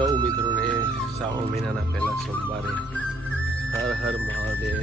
સૌ મિત્રોને શ્રાવણ મહિનાના પહેલા સોમવારે હર હર મહાદેવ.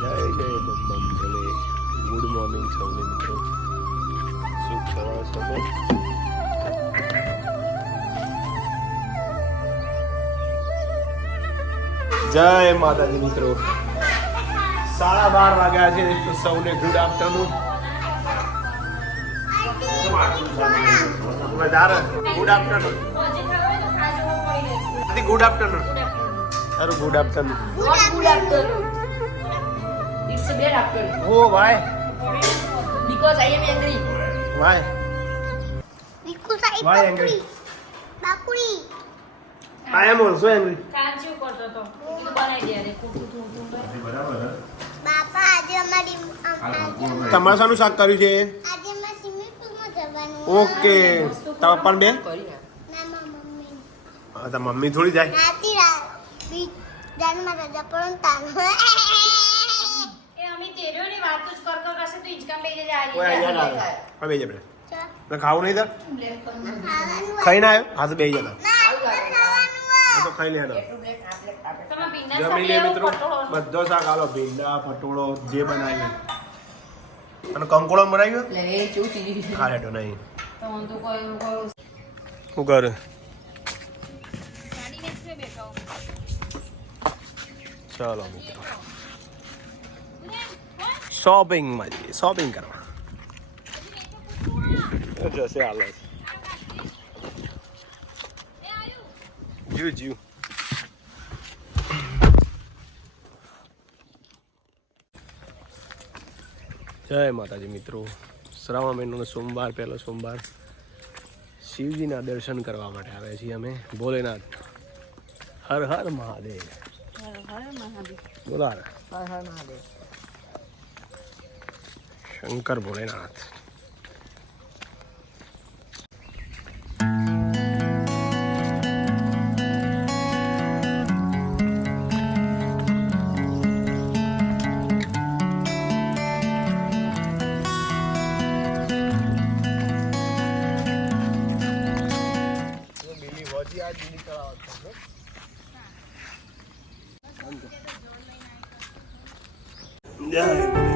જય જય બમ ભોલે ગુડ મોર્નિંગ સૌને મિત્રો. શુભ સવાર સૌને જય માતાજી મિત્રો. સાડા બાર વાગ્યા છે તો સૌને good afternoon good afternoon good afternoon સારું good afternoon good afternoon. It's a bad afternoon. ઓ ભાઈ because I am angry why because I બાકુડી angry? બાકુડી આઈ એમ ઓલસો એંગ્રી કાચું કરતો તો બનાવી દે રે કુકુ તું તું બાપા આજે અમારી તમારે શાક કર્યું છે? આજે અમારે સ્વિમિંગ પુલમાં જવાનું ઓકે તારા પણ બે? કરી હા તો મમ્મી થોડી જાય. નાતી રા જાનમાં રજા પડો ને એ અમે તેરીઓની વાત જ કર કર કરશે તો હિંચકા બેસી જાય. ઓય અહીંયા ના આવે. હા બે તો ખાવું નહીં તાર? ખાઈ ના આવ્યો? હા તો બે ના હા તો ખાઈ આ આ ભીંડા જમી લે મિત્રો બધો શાક આલો ભીંડા પટોળો જે બનાવી અને કંકોળો બનાવ્યો? હા રેટો નહીં. તો હું તો કોઈ કોઈ શું કરે? ચાલો મિત્રો શોપિંગમાં જઈએ શોપિંગ કરવા. જશે હાલ જીવ જીવ. જય માતાજી મિત્રો. શ્રાવણ મહિનાનો સોમવાર પહેલો સોમવાર. શિવજીના દર્શન કરવા માટે આવ્યા છીએ અમે. ભોલેનાથ. હર હર મહાદેવ. બોલા શંકર ભોલેનાથ જય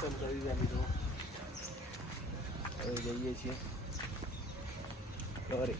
દર્શન કરી રહ્યા મિત્રો હવે જઈએ છીએ ઘરે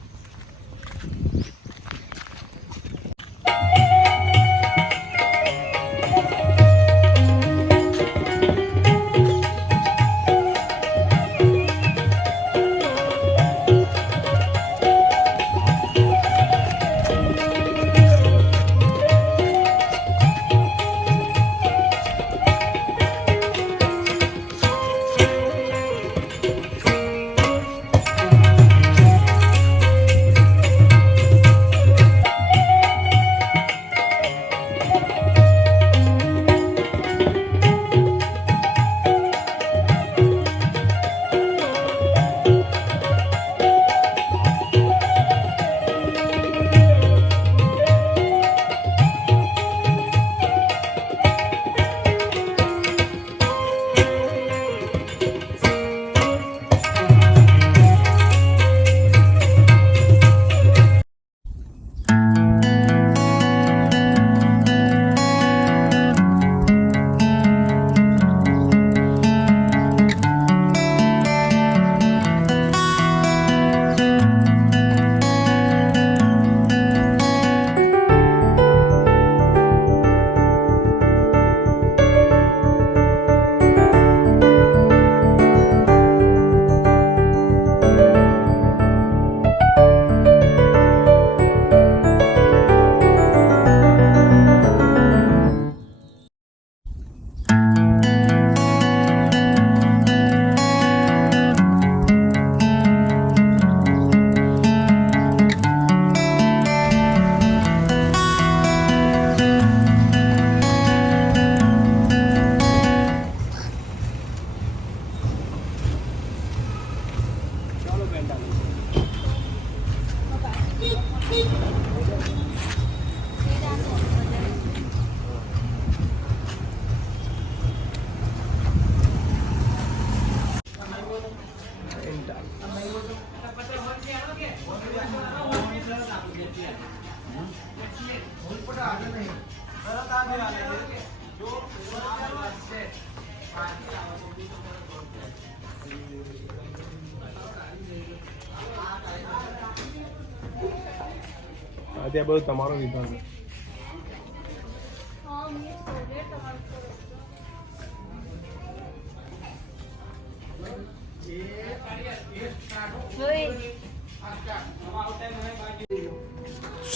ત્યાં બધું તમારો વિભાગ છે.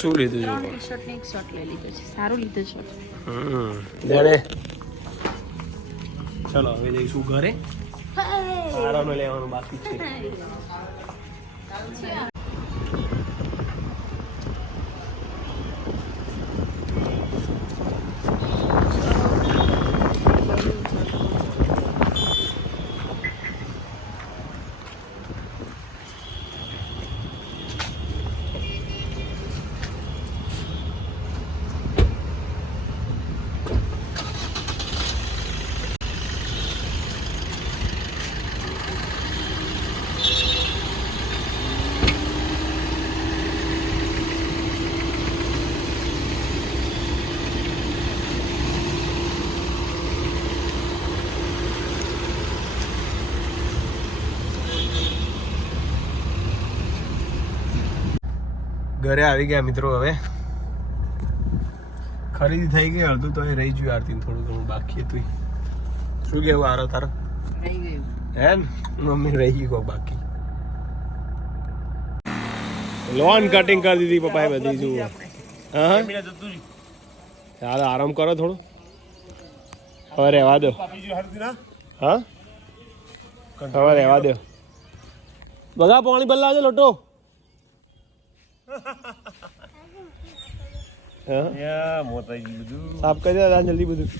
શું લીધું છે? ટી શર્ટ ને એક શર્ટ લઈ લીધો છે. સારું લીધો છે. હમ. જાણે. ચલો હવે જઈશું ઘરે. આરામ લેવાનું બાકી છે. ઘરે આવી ગયા મિત્રો હવે. ખરીદી થઈ ગઈ અડધું તો એ રહી ગયું આરતી થોડું ઘણું બાકી હતું શું કેવું આરો તારો? રહી ગયું. એમ? મમ્મી રહી ગયું બાકી. લોન કટિંગ કરી દીધી પપ્પાએ બધી જુઓ. હા? ચાલો આરામ કરો થોડો. હવે રહેવા દો. હા? હવે રહેવા દો. બગા પાણી બદલાવજો લોટો. સાફ કરી દે જલ્દી બધું.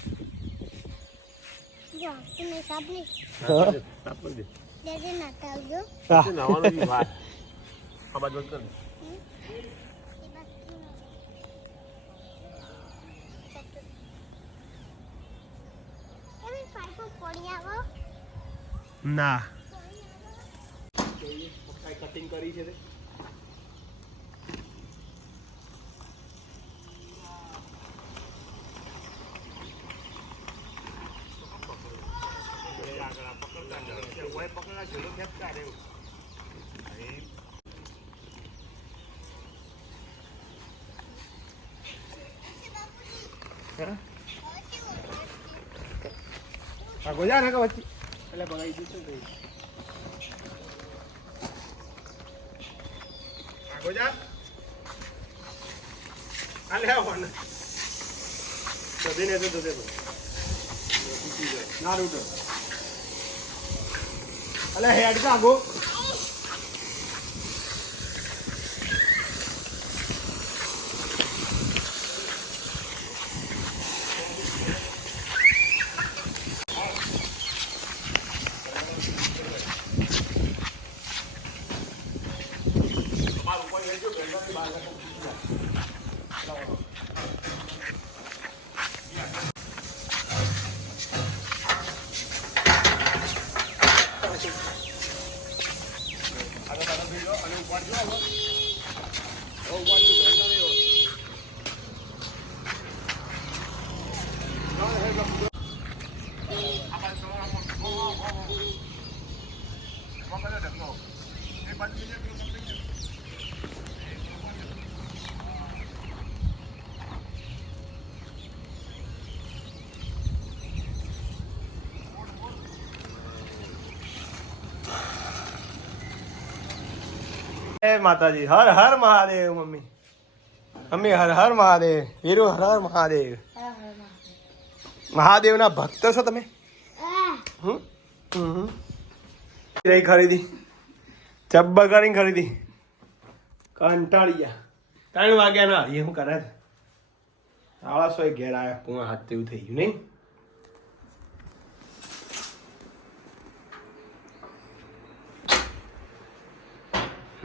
ના. કટિંગ કરી છે તે આગો જા ને વચ્ચે એટલે બગાડી દીધું ને. આગો જા આલે આવો ને દધીને તો ભાઈ. ના રૂટો અલે હેડ કા આગો જય માતાજી હર હર મહાદેવ મમ્મી. મમ્મી હર હર મહાદેવ. વીરુ હર હર મહાદેવ. મહાદેવના ભક્ત છો તમે? હમ? હમ. રહી ખરીદી. ચબ્બા કરીને ખરીદી. કંટાળી ગયા ત્રણ વાગ્યા ના એ શું કરે આળા સો ઘેર આવ્યા પૂણા હાથ તેવું થઈ ગયું નહીં?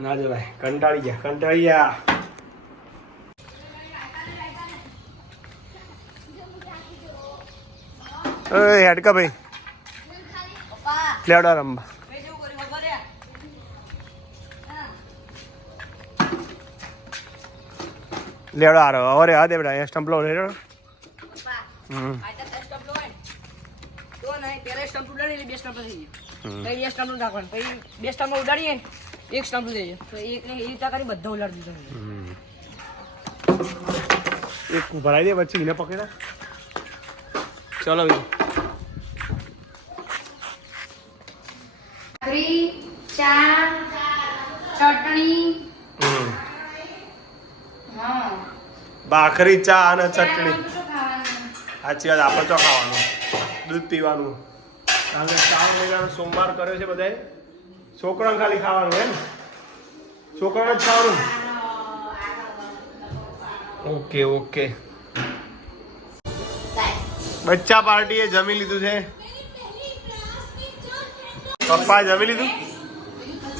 ના જવાય કંટાળી ગયા કંટાળી ગયા હેડકા ભાઈ. લેવડા રંબા લેવડા આરો અરે આ દે બેટા એ સ્ટમ્પ લો લેવડો. હમ. એક સ્ટમ્પ લઈ તો એક એ કરી બધા ઉલાડી દીધા એક ભરાઈ દે પછી એને પકડા. ચલો ભાખરી ચા ચટણી હમ. હા ભાખરી ચા અને ચટણી? સાચી વાત આપણે ચો ખાવાનું. દૂધ પીવાનું. કારણ કે શ્રાવણ મહિનાનો સોમવાર કર્યો છે બધાએ. છોકરાને ખાલી ખાવાનું એમ? છોકરાને જ ખાવાનું? Okay okay. બચ્ચા પાર્ટીએ જમી લીધું છે. પપ્પા જમી લીધું?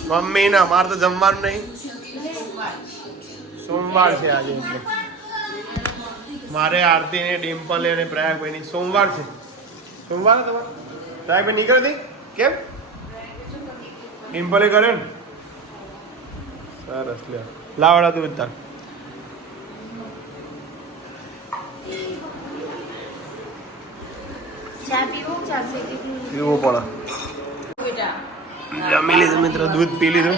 મમ્મી ના મારે તો જમવાનું નહીં. સોમવાર છે આજે એટલે. મારે આરતી ને ડિમ્પલ અને પ્રયાગભાઈ ની સોમવાર છે. સોમવાર તમારે? પ્રયાગભાઈ નીકળતી કેમ? ડિમ્પલે કરે ને? સરસ લ્યો. લાવડા તું તાર પીવું? ચાલશે કે પીવું પડે જમી લીધું મિત્રો દૂધ પી લીધું.